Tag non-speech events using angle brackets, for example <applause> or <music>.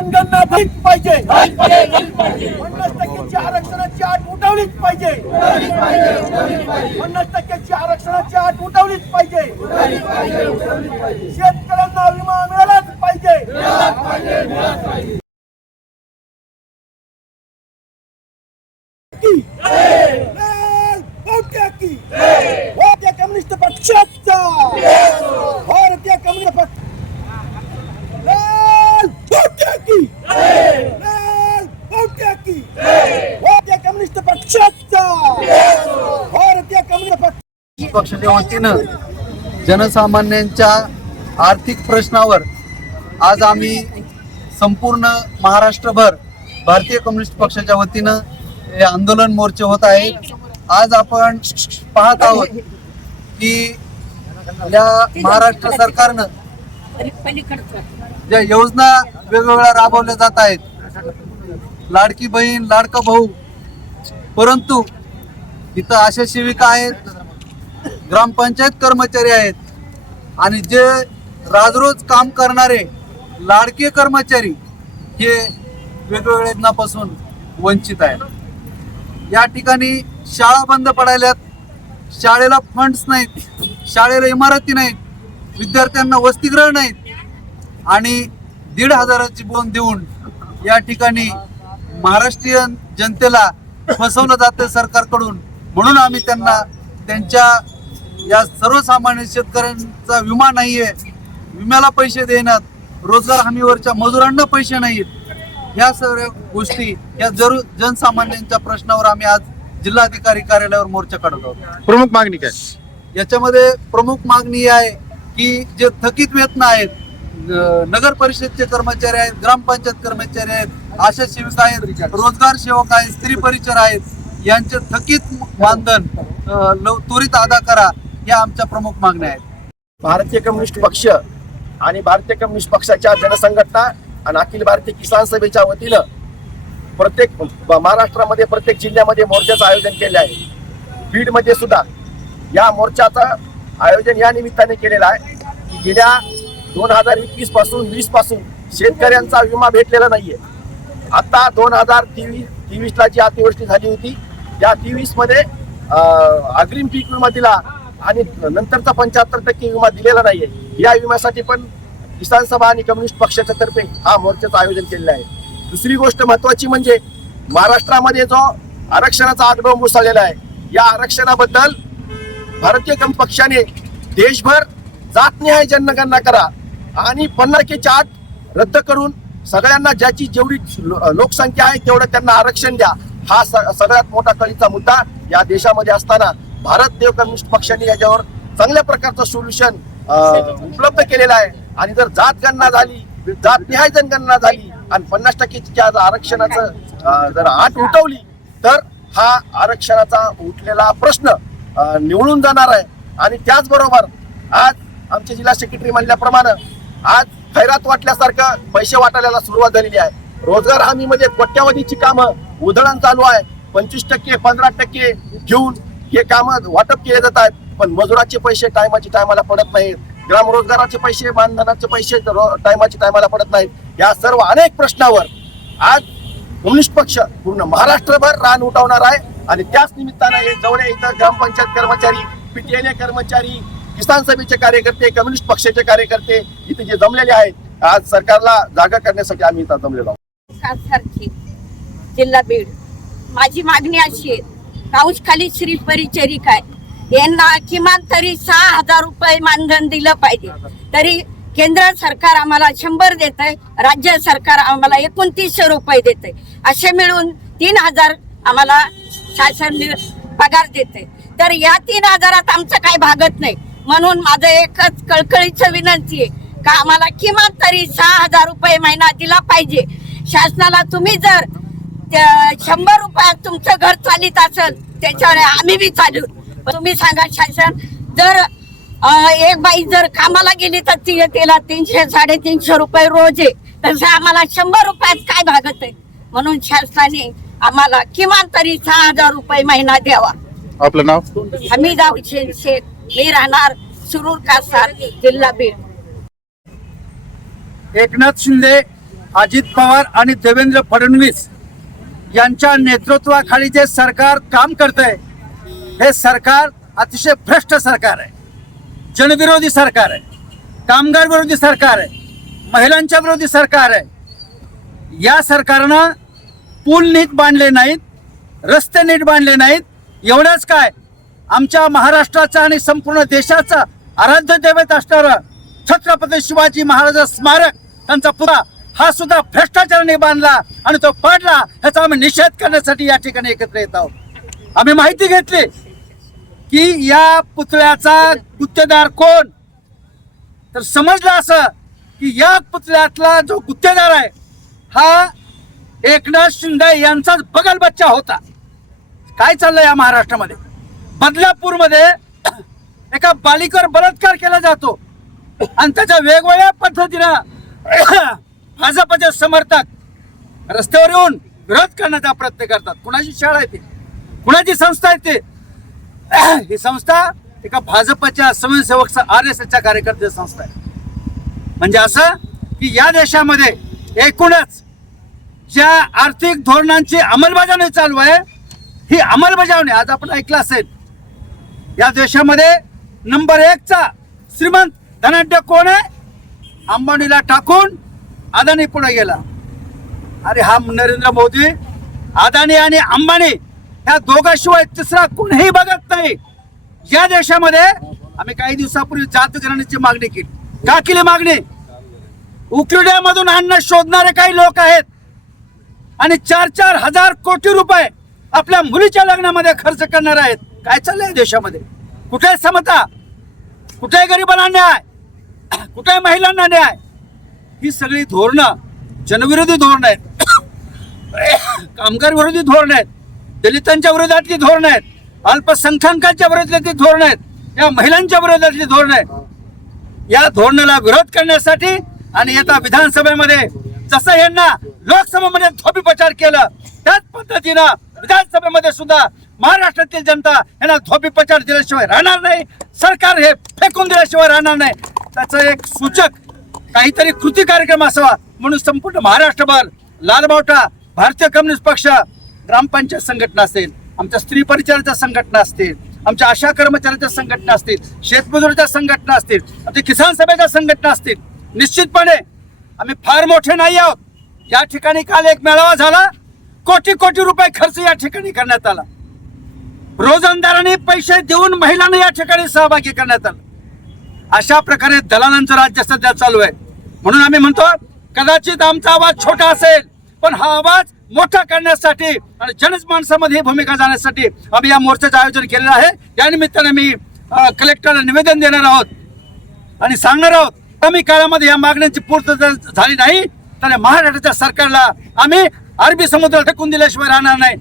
जनगणना झालीच पाहिजे. पन्नास टक्क्याची आरक्षणाची आठ उठवलीच पाहिजे. पन्नास टक्क्याची आरक्षणाची आठ उठवलीच पाहिजे. शेतकऱ्यांना विमा मिळालाच पाहिजे की. लाल बहुत्या की. भारतीय कम्युनिस्ट पक्षाचा भारतीय कम्युनिस्ट पक्ष लाल बहुत्या की. लाल बहुत्या की. भारतीय कम्युनिस्ट पक्षाचा भारतीय कम्युनिस्ट पक्ष पक्षाच्या वतीनं जनसामान्यांच्या आर्थिक प्रश्नावर आज आम्ही संपूर्ण महाराष्ट्रभर भारतीय कम्युनिस्ट पक्षाच्या वतीनं हे आंदोलन मोर्चे होत आहे. आज आपण पाहत आहोत की या महाराष्ट्र सरकारनं ज्या योजना वेगवेगळ्या राबवल्या जात आहेत. लाडकी बहीण लाडका भाऊ परंतु इथं अशा सेविका आहेत. ग्रामपंचायत कर्मचारी आहेत. आणि जे राजरोज काम करणारे लाडके कर्मचारी हे वेगवेगळ्या योजनापासून वंचित आहेत. या ठिकाणी शाळा बंद पडायल्यात. शाळेला फंड्स नाहीत. शाळेला इमारती नाहीत. विद्यार्थ्यांना वसतिगृह नाहीत. आणि दीड हजाराची बोन देऊन या ठिकाणी महाराष्ट्रीयन जनतेला फसवलं जातं सरकारकडून. म्हणून आम्ही त्यांना त्यांच्या या सर्वसामान्य शेतकऱ्यांचा विमा नाहीये. विम्याला पैसे देण्यात रोजगार हमीवरच्या मजुरांना पैसे नाहीत. या सर्व गोष्टी या जरूर जनसामान्यांच्या प्रश्नावर आम्ही आज जिल्हाधिकारी कार्यालयावर मोर्चा काढत आहोत. प्रमुख मागणी काय? याच्यामध्ये प्रमुख मागणी ही आहे की जे थकीत वेतन आहेत नगर परिषदचे कर्मचारी आहेत ग्रामपंचायत कर्मचारी आहेत आशा सेविका आहेत रोजगार सेवक आहेत स्त्री परिचर आहेत यांचे थकीत मानधन अ, लव- त्वरित अदा करा. या आमच्या प्रमुख मागण्या आहेत. भारतीय कम्युनिस्ट पक्ष आणि भारतीय कम्युनिस्ट पक्षाच्या जनसंघटना आणि अखिल भारतीय किसान सभेच्या वतीनं प्रत्येक महाराष्ट्रामध्ये प्रत्येक जिल्ह्यामध्ये मोर्चाचं आयोजन केले आहे. बीडमध्ये सुद्धा या मोर्चाचं आयोजन या निमित्ताने केलेलं आहे की गेल्या दोन हजार एकवीसपासून वीसपासून शेतकऱ्यांचा विमा भेटलेला नाहीये. आता दोन हजार तेवीस तेवीसला जी अतिवृष्टी झाली होती त्या तेवीसमध्ये अग्रिम पीक विमा दिला आणि नंतरचा पंच्याहत्तर टक्के विमा दिलेला नाहीये. या विम्यासाठी पण किसान सभा आणि कम्युनिस्ट पक्षाच्या तर्फे हा मोर्चाचं आयोजन केलेलं आहे. दुसरी गोष्ट महत्वाची म्हणजे महाराष्ट्रामध्ये जो आरक्षणाचा आग्रह मुसळलेला आहे या आरक्षणाबद्दल भारतीय कम पक्षाने देशभर जातनिहाय जनगणना करा आणि पन्नाकेच्या टक्केच्या आठ रद्द करून सगळ्यांना ज्याची जेवढी लो- लोकसंख्या आहे तेवढं त्यांना आरक्षण द्या. हा स- सगळ्यात मोठा कळीचा मुद्दा या देशामध्ये असताना भारत देव कम्युनिस्ट पक्षाने याच्यावर चांगल्या प्रकारचं सोल्युशन उपलब्ध केलेलं आहे. आणि जर जात गणना झाली जातनिहाय जनगणना झाली आणि पन्नास टक्केच्या आरक्षणाचं जर आठ उठवली तर हा आरक्षणाचा उठलेला प्रश्न निवडून जाणार आहे. आणि त्याचबरोबर आज आमचे जिल्हा सेक्रेटरी म्हणल्याप्रमाणे आज खैरात वाटल्यासारखं पैसे वाटायला सुरुवात झालेली आहे. रोजगार हमीमध्ये कोट्यावधीची कामं उधळण चालू आहे. पंचवीस टक्के पंधरा टक्के घेऊन हे कामं वाटप केले जात आहेत पण मजुराचे पैसे टायमाचे टायमाला पडत नाहीत. ग्रामरोजगाराचे पैसे मानधनाचे पैसे टायमाचे टायमाला पडत नाहीत. या सर्व अनेक प्रश्नावर आज कम्युनिस्ट पक्ष पूर्ण महाराष्ट्रभर रान उठवणार आहे आणि त्याच निमित्तानं हे जवळ इथं ग्रामपंचायत कर्मचारी पीटीएनए कर्मचारी किसान सभेचे कार्यकर्ते कम्युनिस्ट पक्षाचे कार्यकर्ते इथे जे जमलेले आहेत आज सरकारला जागा करण्यासाठी आम्ही इथं जमलेलो आहोत. जिल्हा बीड. माझी मागणी अशी आहे पाऊस खाली श्री परिचरिका आहे यांना किमान तरी सहा हजार रुपये मानधन दिलं पाहिजे. तरी केंद्र सरकार आम्हाला शंभर देत आहे राज्य सरकार आम्हाला एकोणतीसशे रुपये देत आहे असे मिळून तीन हजार आम्हाला शासन पगार पगार आहे तर या तीन हजारात आमचं काही भागत नाही. म्हणून माझं एकच कळकळीचं विनंती आहे का आम्हाला किमान तरी सहा हजार रुपये महिना दिला पाहिजे. शासनाला तुम्ही जर शंभर रुपयात तुमचं घर चालित असेल त्याच्यावर आम्ही बी चालू. पण तुम्ही सांगा शासन जर एक बाई जर कामाला गेली तर ती तिला तीनशे साडेतीनशे रुपये रोज आहे. तसं आम्हाला शंभर रुपयात काय भागत आहे? म्हणून शासनाने आम्हाला किमान तरी सहा हजार रुपये महिना द्यावा. आपलं नाव? हमीदा हुसेन शेख. मी राहणार सुरूर कासार जिल्हा बीड. एकनाथ शिंदे अजित पवार आणि देवेंद्र फडणवीस यांच्या नेतृत्वाखाली जे सरकार काम करतंय हे सरकार अतिशय भ्रष्ट सरकार आहे. जनविरोधी सरकार आहे. कामगार विरोधी सरकार आहे. महिलांच्या विरोधी सरकार आहे. या सरकारनं पूल नीट बांधले नाहीत रस्ते नीट बांधले नाहीत. एवढंच काय आमच्या महाराष्ट्राचा आणि संपूर्ण देशाचा आराध्य दैवत असणारं छत्रपती शिवाजी महाराज स्मारक त्यांचा पुरा हा सुद्धा भ्रष्टाचाराने बांधला आणि तो पाडला ह्याचा आम्ही निषेध करण्यासाठी या ठिकाणी एकत्र येत आहोत. आम्ही माहिती घेतली की या पुतळ्याचा गुत्तेदार कोण? तर समजलं असं की या पुतळ्यातला जो गुत्तेदार आहे हा एकनाथ शिंदे यांचाच बगल बच्चा होता. काय चाललंय या महाराष्ट्रामध्ये? बदलापूरमध्ये <clears throat> एका बालिकेवर बलात्कार केला जातो. आणि त्याच्या वेगवेगळ्या पद्धतीनं भाजपचे समर्थक रस्त्यावर येऊन विरोध करण्याचा प्रयत्न करतात. कुणाची शाळा आहे ती? कुणाची संस्था आहे ते? <clears throat> ही संस्था एका भाजपच्या स्वयंसेवक आर एस एसच्या कार्यकर्त्याची संस्था आहे. म्हणजे असं की या देशामध्ये एकूणच ज्या आर्थिक धोरणांची अंमलबजावणी चालू आहे ही अंमलबजावणी आज आपण ऐकलं असेल. या देशामध्ये नंबर एकचा श्रीमंत धनाढ्य कोण आहे? अंबानीला टाकून अदानी पुढे गेला. अरे हा नरेंद्र मोदी अदानी आणि अंबानी ह्या दोघांशिवाय तिसरा कोणीही बघत नाही. या देशामध्ये आम्ही काही दिवसापूर्वी जात मागणी केली. का केली मागणी? उकिरड्यामधून अन्न शोधणारे काही लोक आहेत. आणि चार चार हजार कोटी रुपये आपल्या मुलीच्या लग्नामध्ये खर्च करणार आहेत. काय चाललंय देशामध्ये? कुठे समता? कुठे गरिबांना न्याय? कुठे महिलांना न्याय? ही सगळी धोरणं जनविरोधी धोरण आहेत. कामगार विरोधी धोरणं आहेत. दलितांच्या विरोधातली धोरणं आहेत. अल्पसंख्याकांच्या विरोधातली धोरण आहेत. या महिलांच्या विरोधातली धोरण आहेत. या धोरणाला विरोध करण्यासाठी आणि येत्या विधानसभेमध्ये जसं यांना लोकसभेमध्ये धोबीप्रचार केलं त्याच पद्धतीनं विधानसभेमध्ये सुद्धा महाराष्ट्रातील जनता यांना धोबीप्रचार दिल्याशिवाय राहणार नाही. सरकार हे फेकून दिल्याशिवाय राहणार नाही. त्याचं एक सूचक काहीतरी कृती कार्यक्रम असावा म्हणून संपूर्ण महाराष्ट्रभर लालबावटा भारतीय कम्युनिस्ट पक्ष ग्रामपंचायत संघटना असेल आमच्या स्त्री परिचाराच्या संघटना असतील आमच्या आशा कर्मचाऱ्याच्या संघटना असतील शेतमजुराच्या संघटना असतील आमच्या किसान सभेच्या संघटना असतील निश्चितपणे आम्ही फार मोठे नाही आहोत. या ठिकाणी काल एक मेळावा झाला. कोटी कोटी रुपये खर्च या ठिकाणी करण्यात आला. रोजंदाराने पैसे देऊन महिलांना या ठिकाणी सहभागी करण्यात आलं. अशा प्रकारे दलालांचं राज्य सध्या चालू आहे. म्हणून आम्ही म्हणतो कदाचित आमचा आवाज छोटा असेल पण हा आवाज मोठा करण्यासाठी आणि जनच माणसामध्ये ही भूमिका जाण्यासाठी आम्ही या मोर्चाचं आयोजन केलेलं आहे. या निमित्ताने मी कलेक्टरला निवेदन देणार आहोत आणि सांगणार आहोत कमी काळामध्ये या मागण्यांची पूर्तता झाली नाही तर महाराष्ट्राच्या सरकारला आम्ही अरबी समुद्र फेकून दिल्याशिवाय राहणार नाही.